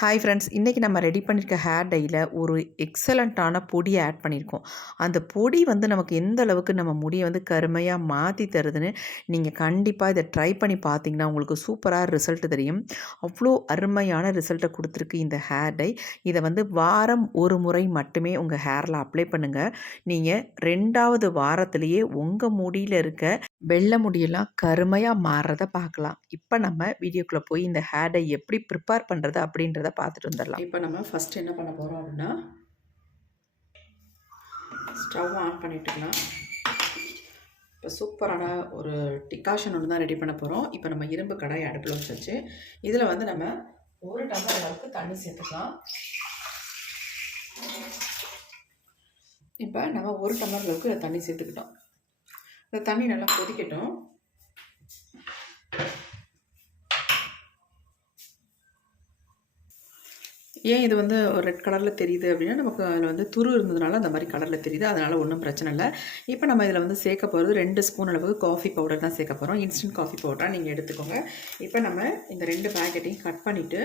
Hi friends இன்றைக்கி நம்ம ready பண்ணியிருக்க ஹேர் டையில் ஒரு எக்ஸலண்ட்டான பொடி ஆட் பண்ணியிருக்கோம் அந்த பொடி வந்து நமக்கு எந்த அளவுக்கு நம்ம முடியை வந்து கருமையாக மாற்றி தருதுன்னு நீங்கள் கண்டிப்பாக இதை ட்ரை பண்ணி பார்த்தீங்கன்னா உங்களுக்கு சூப்பராக ரிசல்ட் தெரியும். அவ்வளோ அருமையான ரிசல்ட்டை கொடுத்துருக்கு இந்த ஹேர் டை இதை வந்து வாரம் ஒரு முறை மட்டுமே உங்கள் ஹேரில் அப்ளை பண்ணுங்கள் நீங்கள் ரெண்டாவது வாரத்திலேயே உங்கள் முடியில் இருக்க வெள்ளை முடியெல்லாம் கருமையாக மாறுறத பார்க்கலாம். இப்போ நம்ம வீடியோக்குள்ளே போய் இந்த ஹேர் டை எப்படி ப்ரிப்பேர் பண்ணுறது அப்படின்றத பார்த்துட்டு வந்துடலாம். இப்போ நம்ம ஃபஸ்ட் என்ன பண்ண போகிறோம் அப்படின்னா ஸ்டவ் ஆன் பண்ணிட்டுக்கலாம். இப்போ சூப்பரான ஒரு டிகாஷன் ஒன்று தான் ரெடி பண்ண போகிறோம் இப்போ நம்ம இரும்பு கடாய் அடுப்பில் வச்சாச்சு. இதில் வந்து நம்ம ஒரு டம்ளர் அளவுக்கு தண்ணி சேர்த்துக்கலாம். இப்போ நம்ம ஒரு டம்ளர் அளவுக்கு தண்ணி சேர்த்துக்கிட்டோம். இந்த தண்ணி நல்லா கொதிக்கட்டும். ஏன் இது வந்து ஒரு ரெட் கலரில் தெரியுது அப்படின்னா நமக்கு அதில் வந்து துரு இருந்ததுனால அந்த மாதிரி கலரில் தெரியுது. அதனால் ஒன்றும் பிரச்சனை இல்லை. இப்போ நம்ம இதில் வந்து சேர்க்க போகிறது ரெண்டு ஸ்பூன் அளவுக்கு காஃபி பவுடர் தான் சேர்க்க போகிறோம் இன்ஸ்டன்ட் காஃபி பவுடராக நீங்கள் எடுத்துக்கோங்க. இப்போ நம்ம இந்த ரெண்டு பேக்கெட்டையும் கட் பண்ணிவிட்டு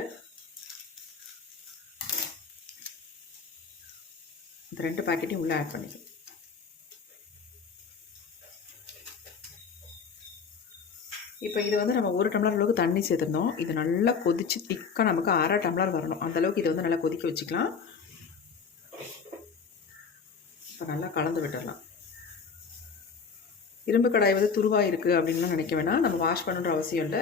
இந்த ரெண்டு பேக்கெட்டையும் உள்ளே ஆட் பண்ணிக்கலாம். இப்போ இது வந்து நம்ம ஒரு டம்ளர் அளவுக்கு தண்ணி சேர்த்துருந்தோம். இது நல்லா கொதித்து திக்காக நமக்கு அரை டம்ளர் வரணும். அந்தளவுக்கு இதை வந்து நல்லா கொதிக்க வச்சுக்கலாம். இப்போ நல்லா கலந்து விட்டுடலாம் இரும்பு கடாய் வந்து துருவாக இருக்குது அப்படின்லாம் நினைக்க வேணாம். நம்ம வாஷ் பண்ணுன்ற அவசியம் இல்லை.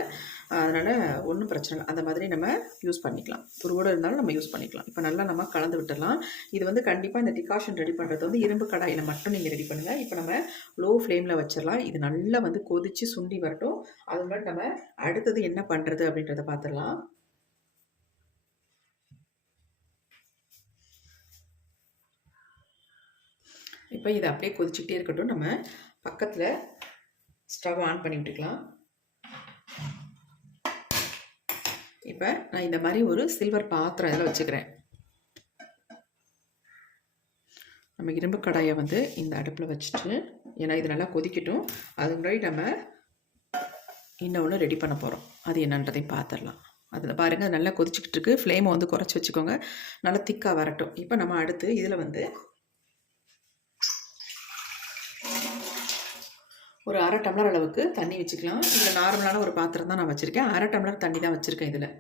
அதனால் ஒன்றும் பிரச்சனை இல்லை. அந்த மாதிரி நம்ம யூஸ் பண்ணிக்கலாம். துருவோடு இருந்தாலும் நம்ம யூஸ் பண்ணிக்கலாம். இப்போ நல்லா நம்ம கலந்து விட்டுடலாம். இது வந்து கண்டிப்பாக இந்த டிகாஷன் ரெடி பண்ணுறது வந்து இரும்பு கடாயில் மட்டும் நீங்கள் ரெடி பண்ணுங்கள் இப்போ நம்ம லோ ஃப்ளேமில் வச்சிடலாம். இது நல்லா வந்து கொதித்து சுண்டி வரட்டும். அது மாதிரி நம்ம அடுத்தது என்ன பண்ணுறது அப்படின்றத பார்த்துடலாம் இப்போ இதை அப்படியே கொதிச்சுக்கிட்டே இருக்கட்டும். நம்ம பக்கத்தில் ஸ்டவ் ஆன் பண்ணி விட்டுக்கலாம். இப்போ நான் இந்த மாதிரி ஒரு சில்வர் பாத்திரம் இதில் வச்சுக்கிறேன். நம்ம இரும்பு கடாயை வந்து இந்த அடுப்பில் வச்சுட்டு ஏன்னா இது நல்லா கொதிக்கட்டும். அது முன்னாடி நம்ம இன்னொன்று ரெடி பண்ண போகிறோம் அது என்னன்றதையும் பார்த்துடலாம் அதில் பாருங்கள் நல்லா கொதிச்சுக்கிட்டு இருக்கு. ஃப்ளேமை வந்து குறைச்சி வச்சுக்கோங்க. நல்லா திக்காக வரட்டும். இப்போ நம்ம அடுத்து இதில் வந்து ஒரு அரை டம்ளர் அளவுக்கு தண்ணி வச்சுக்கலாம். இதில் நார்மலான ஒரு பாத்திரம் தான் நான் வச்சுருக்கேன். அரை டம்ளர் தண்ணி தான் வச்சுருக்கேன் இதில்.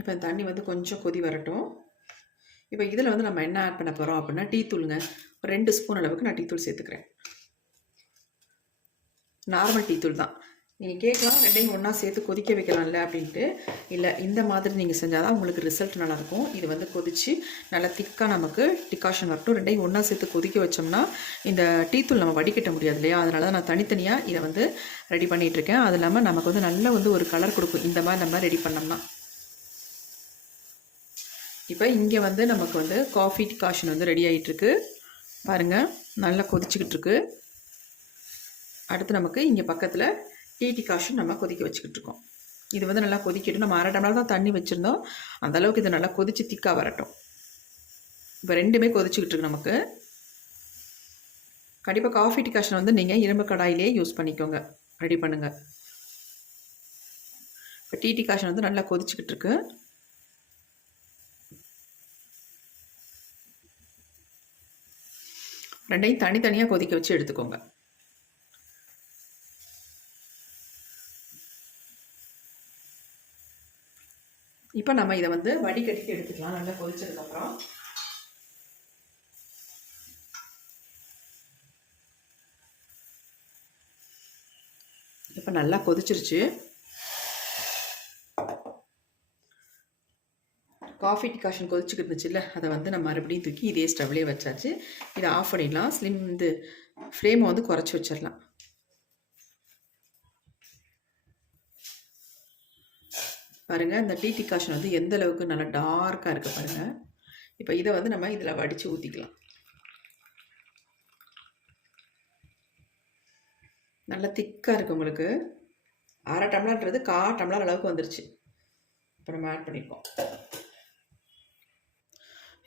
இப்போ தண்ணி வந்து கொஞ்சம் கொதி வரட்டும். இப்போ இதில் வந்து நம்ம என்ன ஆட் பண்ண போகிறோம் அப்படின்னா டீ தூளுங்க. ஒரு ரெண்டு ஸ்பூன் அளவுக்கு நான் டீ தூள் சேர்த்துக்கிறேன். நார்மல் டீ தூள் தான். நீங்கள் கேட்கலாம் ரெண்டையும் ஒன்றா சேர்த்து கொதிக்க வைக்கலாம்ல அப்படின்ட்டு. இல்லை இந்த மாதிரி நீங்கள் செஞ்சால் தான் உங்களுக்கு ரிசல்ட் நல்லாயிருக்கும். இது வந்து கொதித்து நல்லா திக்காக நமக்கு டிகாஷன் வரட்டும். ரெண்டையும் ஒன்றா சேர்த்து கொதிக்க வச்சோம்னா இந்த டீத்தூள் நம்ம வடிக்கட்ட முடியாது இல்லையா? அதனால தான் நான் தனித்தனியாக இதை வந்து ரெடி பண்ணிகிட்ருக்கேன் அது இல்லாமல் நமக்கு வந்து நல்ல வந்து ஒரு கலர் கொடுக்கும். இந்த மாதிரி நம்ம ரெடி பண்ணோம்னா. இப்போ இங்கே வந்து நமக்கு வந்து காஃபி டிகாஷன் வந்து ரெடி ஆகிட்டுருக்கு பாருங்கள் நல்லா கொதிச்சிக்கிட்டு இருக்கு அடுத்து நமக்கு இங்கே பக்கத்தில் டிடி காஷும் நம்ம கொதிக்க வச்சுக்கிட்டு இருக்கோம் இது வந்து நல்லா கொதிக்கட்டும். நம்ம அரை டம்ளர் தான் தண்ணி வச்சுருந்தோம். அந்தளவுக்கு இது நல்லா கொதித்து திக்காக வரட்டும். இப்போ ரெண்டுமே கொதிச்சுக்கிட்டு இருக்கு நமக்கு கண்டிப்பாக காஃபி டிகாஷன் வந்து நீங்கள் இரும்பு கடாயிலே யூஸ் பண்ணிக்கோங்க. ரெடி பண்ணுங்கள் இப்போ டீ காஷன் வந்து நல்லா கொதிச்சுக்கிட்டு இருக்கு ரெண்டையும் தனித்தனியாக கொதிக்க வச்சு எடுத்துக்கோங்க. இப்போ நம்ம இதை வந்து வடிகட்டி எடுத்துக்கலாம். நல்லா கொதிச்சதுக்கப்புறம் இப்போ நல்லா கொதிச்சிருச்சு. காஃபி டிகாஷன் கொதிச்சுக்கிட்டு இருந்துச்சுல்ல அதை வந்து நம்ம மறுபடியும் தூக்கி இதே ஸ்டவ்லேயே வச்சாச்சு. இதை ஆஃப் பண்ணிடலாம். ஸ்லிம் இது ஃப்ளேமை வந்து குறைச்சி வச்சிடலாம். பாருங்கள் இந்த டீ டிகாஷன் வந்து எந்த அளவுக்கு நல்லா டார்க்காக இருக்குது பாருங்கள் இப்போ இதை வந்து நம்ம இதில் வடித்து ஊற்றிக்கலாம் நல்லா திக்காக இருக்குது உங்களுக்கு. அரை டம்ளர்ன்றது கா டம்ளர் அளவுக்கு வந்துருச்சு. இப்போ நம்ம ஆட் பண்ணியிருக்கோம்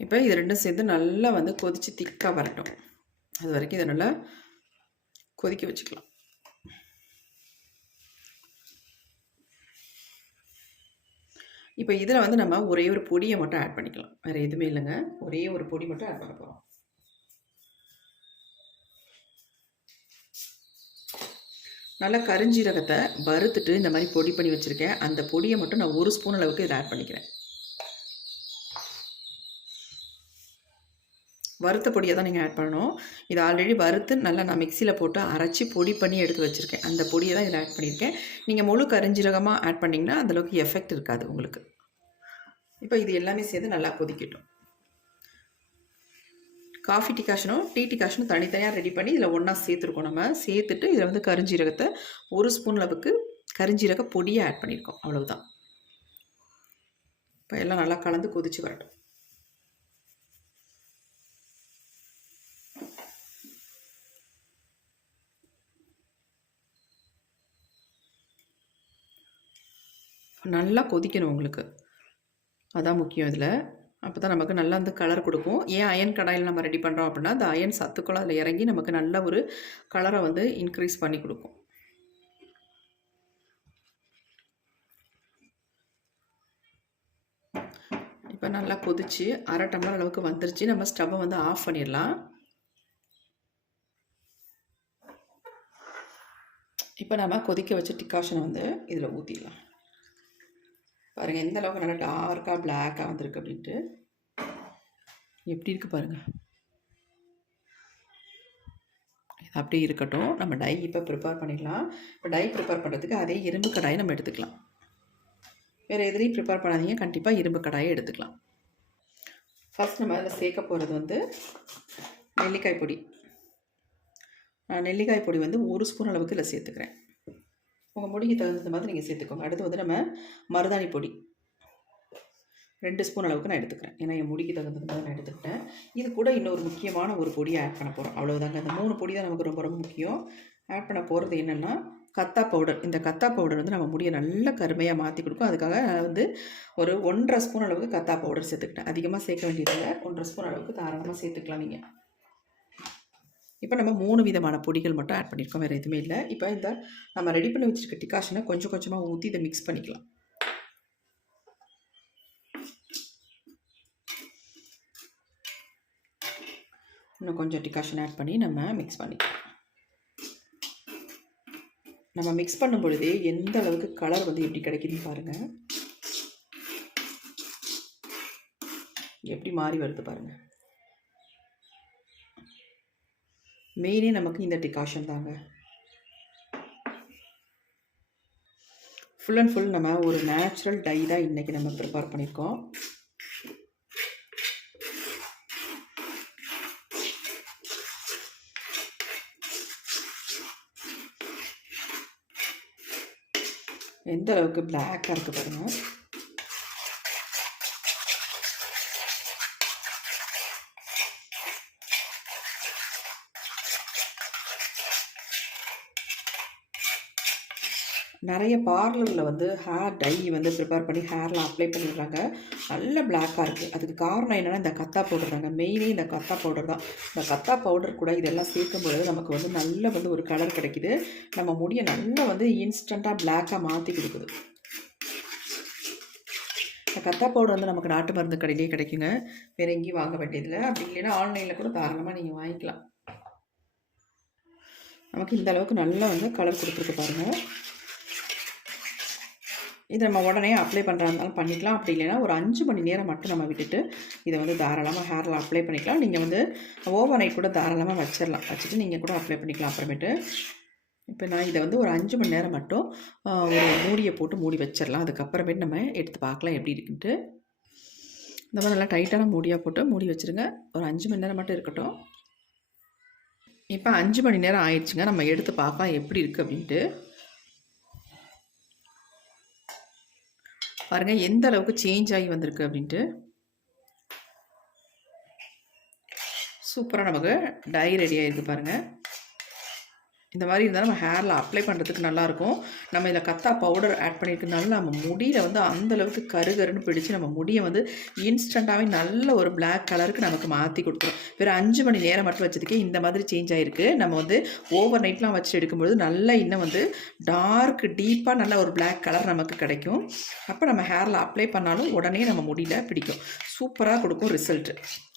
இப்போ இது ரெண்டும் சேர்ந்து நல்லா வந்து கொதித்து திக்காக வரட்டும். அது வரைக்கும் இதை நல்லா கொதிக்க வச்சுக்கலாம். இப்போ இதில் வந்து நம்ம ஒரே ஒரு பொடியை மட்டும் ஆட் பண்ணிக்கலாம். வேறு எதுவுமே இல்லைங்க. ஒரே ஒரு பொடி மட்டும் ஆட் பண்ண போகிறோம் நல்லா கருஞ்சீரகத்தை வறுத்துட்டு இந்த மாதிரி பொடி பண்ணி வச்சுருக்கேன். அந்த பொடியை மட்டும் நான் ஒரு ஸ்பூன் அளவுக்கு இதில் ஆட் பண்ணிக்கிறேன். வறுத்த பொடியை தான் நீங்கள் ஆட் பண்ணணும். இது ஆல்ரெடி வறுத்து நல்லா நான் மிக்சியில் போட்டு அரைச்சி பொடி பண்ணி எடுத்து வச்சுருக்கேன். அந்த பொடியை தான் இதில் ஆட் பண்ணியிருக்கேன். நீங்கள் முழு கரிஞ்சீரகமாக ஆட் பண்ணிங்கன்னா அந்தளவுக்கு எஃபெக்ட் இருக்காது உங்களுக்கு. இப்போ இது எல்லாமே சேர்ந்து நல்லா கொதிக்கட்டும். காஃபி டிகாஷனும் டீ டிகாஷனும் தனித்தனியாக ரெடி பண்ணி இதில் ஒன்றா சேர்த்துருக்கோம் நம்ம. சேர்த்துட்டு இதில் வந்து கரிஞ்சீரகத்தை ஒரு ஸ்பூன் அளவுக்கு கரிஞ்சீரக பொடியை ஆட் பண்ணியிருக்கோம். அவ்வளவுதான். இப்போ எல்லாம் நல்லா கலந்து கொதிச்சு வரட்டும். நல்லா கொதிக்கணும் உங்களுக்கு. அதான் முக்கியம் இதில். அப்போ தான் நமக்கு நல்லா அந்த கலர் கொடுக்கும். ஏன் அயன் கடாயில் நம்ம ரெடி பண்ணுறோம் அப்படின்னா அந்த அயன் சத்துக்களும் அதில் இறங்கி நமக்கு நல்ல ஒரு கலரை வந்து இன்க்ரீஸ் பண்ணி கொடுக்கும். இப்போ நல்லா கொதிச்சு அரை டம்ளர் அளவுக்கு வந்துருச்சு. நம்ம ஸ்டவ்வை வந்து ஆஃப் பண்ணிடலாம். இப்போ நம்ம கொதிக்க வச்ச டிகாஷனை வந்து இதில் ஊற்றிடலாம் பாருங்கள் எந்த அளவுக்கு நல்லா டார்க்காக பிளாக்காக வந்திருக்கு அப்படின்ட்டு. எப்படி இருக்குது பாருங்கள் இது அப்படியே இருக்கட்டும். நம்ம டை இப்போ ப்ரிப்பேர் பண்ணிடலாம். இப்போ டை ப்ரிப்பேர் பண்ணுறதுக்கு அதே இரும்பு கடாயை நம்ம எடுத்துக்கலாம். வேறு எதுலேயும் ப்ரிப்பேர் பண்ணாதீங்க. கண்டிப்பாக இரும்பு கடாயை எடுத்துக்கலாம். ஃபஸ்ட் நம்ம அதில் சேர்க்க போகிறது வந்து நெல்லிக்காய் பொடி. நான் நெல்லிக்காய் பொடி வந்து ஒரு ஸ்பூன் அளவுக்கு இதில் சேர்த்துக்கிறேன். உங்கள் முடிக்கு தகுந்த மாதிரி நீங்கள் சேர்த்துக்கோங்க. அடுத்து வந்து நம்ம மருதாணி பொடி. ரெண்டு ஸ்பூன் அளவுக்கு நான் எடுத்துக்கிறேன். ஏன்னா என் முடிக்கு தகுந்தது மாதிரி நான் எடுத்துக்கிட்டேன். இது கூட இன்னொரு முக்கியமான ஒரு பொடியை ஆட் பண்ண போகிறோம் அவ்வளோதாங்க அந்த மூணு பொடி தான் நமக்கு ரொம்ப ரொம்ப முக்கியம். ஆட் பண்ண போகிறது என்னென்னா கத்தா பவுடர் இந்த கத்தா பவுடர் வந்து நம்ம முடியை நல்ல கருமையாக மாற்றி கொடுக்கும். அதுக்காக நான் வந்து ஒரு ஒன்றரை ஸ்பூன் அளவுக்கு கத்தா பவுடர் சேர்த்துக்கிட்டேன். அதிகமாக சேர்க்க வேண்டியதில்லை. ஒன்றரை ஸ்பூன் அளவுக்கு தாராளமாக சேர்த்துக்கலாம் நீங்கள் இப்போ நம்ம மூணு விதமான பொடிகள் மட்டும் ஆட் பண்ணியிருக்கோம். வேறு எதுவுமே இல்லை. இப்போ இந்த நம்ம ரெடி பண்ணி வச்சுருக்க டிகாஷனை கொஞ்சம் கொஞ்சமாக ஊற்றி இதை மிக்ஸ் பண்ணிக்கலாம். இன்னும் கொஞ்சம் டிகாஷன் ஆட் பண்ணி நம்ம மிக்ஸ் பண்ணிக்கலாம். நம்ம மிக்ஸ் பண்ணும் பொழுதே எந்த அளவுக்கு கலர் வந்து எப்படி கிடைக்குதுன்னு பாருங்கள் எப்படி மாறி வருது பாருங்கள் மெயினே நமக்கு இந்த டிகாஷன் தாங்க. ஃபுல் அண்ட் ஃபுல் நம்ம ஒரு நேச்சுரல் டை தான் இன்றைக்கி நம்ம ப்ரிப்பேர் பண்ணியிருக்கோம் எந்த அளவுக்கு பிளாக்காக இருக்குது பாருங்கள் நிறைய பார்லரில் வந்து ஹேர் டை வந்து ப்ரிப்பேர் பண்ணி ஹேரில் அப்ளை பண்ணிடுறாங்க. நல்ல பிளாக்காக இருக்குது அதுக்கு காரணம் என்னென்னா இந்த கத்தா பவுடர் தாங்க. மெயினே இந்த கத்தா பவுடர் தான். இந்த கத்தா பவுடர் கூட இதெல்லாம் சேர்க்கும் பொழுது நமக்கு வந்து நல்ல வந்து ஒரு கலர் கிடைக்குது. நம்ம முடியை நல்லா வந்து இன்ஸ்டண்ட்டாக பிளாக்காக மாற்றி கொடுக்குது. இந்த கத்தா பவுடர் வந்து நமக்கு நாட்டு மருந்து கடையிலேயே கிடைக்குங்க. வேறு எங்கேயும் வாங்க வேண்டியதில்லை. அப்படி இல்லைன்னா ஆன்லைனில் கூட தாராளமாக நீங்கள் வாங்கிக்கலாம். நமக்கு இந்த அளவுக்கு நல்லா வந்து கலர் கொடுத்துருக்கு பாருங்கள் இது நம்ம உடனே அப்ளை பண்ணுறா இருந்தாலும் பண்ணிக்கலாம். அப்படி இல்லைன்னா ஒரு அஞ்சு மணி நேரம் மட்டும் நம்ம விட்டுட்டு இதை வந்து தாராளமாக ஹேரில் அப்ளை பண்ணிக்கலாம். நீங்கள் வந்து ஓவர் நைட் கூட தாராளமாக வச்சிடலாம் வச்சுட்டு நீங்கள் கூட அப்ளை பண்ணிக்கலாம் அப்புறமேட்டு. இப்போ நான் இதை வந்து ஒரு அஞ்சு மணி நேரம் மட்டும் ஒரு மூடியை போட்டு மூடி வச்சிடலாம் அதுக்கப்புறமேட்டு நம்ம எடுத்து பார்க்கலாம் எப்படி இருக்குன்ட்டு. இந்த மாதிரி நல்லா டைட்டான மூடியாக போட்டு மூடி வச்சுருங்க. ஒரு அஞ்சு மணி நேரம் மட்டும் இருக்கட்டும். இப்போ அஞ்சு மணி நேரம் ஆயிடுச்சுங்க. நம்ம எடுத்து பார்க்கலாம் எப்படி இருக்குது அப்படின்ட்டு. பாருங்கள் எந்த அளவுக்கு சேஞ்ச் ஆகி வந்திருக்கு அப்படின்ட்டு. சூப்பராக நமக்கு டை ரெடி ஆகிருக்கு பாருங்கள் இந்த மாதிரி இருந்தால் நம்ம ஹேரில் அப்ளை பண்ணுறதுக்கு நல்லாயிருக்கும் நம்ம இதில் கத்தா பவுடர் ஆட் பண்ணியிருக்கனால நம்ம முடியில் வந்து அந்த அளவுக்கு கருகருன்னு பிடிச்சு நம்ம முடியை வந்து இன்ஸ்டண்ட்டாகவே நல்ல ஒரு பிளாக் கலருக்கு நமக்கு மாற்றி கொடுத்துரும். வெறும் அஞ்சு மணி நேரம் மட்டும் வச்சதுக்கே இந்த மாதிரி சேஞ்ச் ஆகிருக்கு நம்ம வந்து ஓவர் நைட்லாம் வச்சு எடுக்கும்போது நல்லா இன்னும் வந்து டார்க் டீப்பாக நல்ல ஒரு பிளாக் கலர் நமக்கு கிடைக்கும். அப்போ நம்ம ஹேரில் அப்ளை பண்ணாலும் உடனே நம்ம முடியில் பிடிக்கும். சூப்பராக கொடுக்கும் ரிசல்ட்டு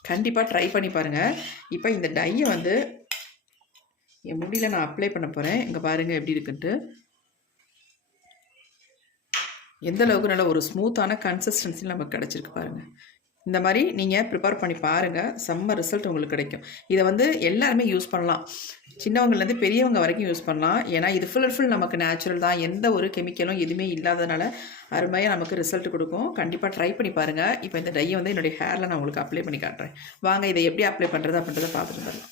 கண்டிப்பாக ட்ரை பண்ணி பாருங்கள் இப்போ இந்த டையை வந்து என் முடியல நான் அப்ளை பண்ண போகிறேன் இங்கே பாருங்கள் எப்படி இருக்குன்ட்டு. எந்த அளவுக்கு நல்ல ஒரு ஸ்மூத்தான கன்சிஸ்டன்சி நமக்கு கிடச்சிருக்கு பாருங்கள் இந்த மாதிரி நீங்கள் ப்ரிப்பேர் பண்ணி பாருங்கள் செம்ம ரிசல்ட் உங்களுக்கு கிடைக்கும். இதை வந்து எல்லாருமே யூஸ் பண்ணலாம். சின்னவங்கலேருந்து பெரியவங்க வரைக்கும் யூஸ் பண்ணலாம். ஏன்னா இது ஃபுல் அண்ட் ஃபுல் நமக்கு நேச்சுரல் தான். எந்த ஒரு கெமிக்கலும் எதுவுமே இல்லாததுனால அருமையாக நமக்கு ரிசல்ட் கொடுக்கும். கண்டிப்பாக ட்ரை பண்ணி பாருங்கள் இப்போ இந்த டையை வந்து என்னுடைய ஹேரில் நான் உங்களுக்கு அப்ளை பண்ணி காட்டுறேன். வாங்க இதை எப்படி அப்ளை பண்ணுறது அப்படின்றத பார்த்துட்டு வரலாம்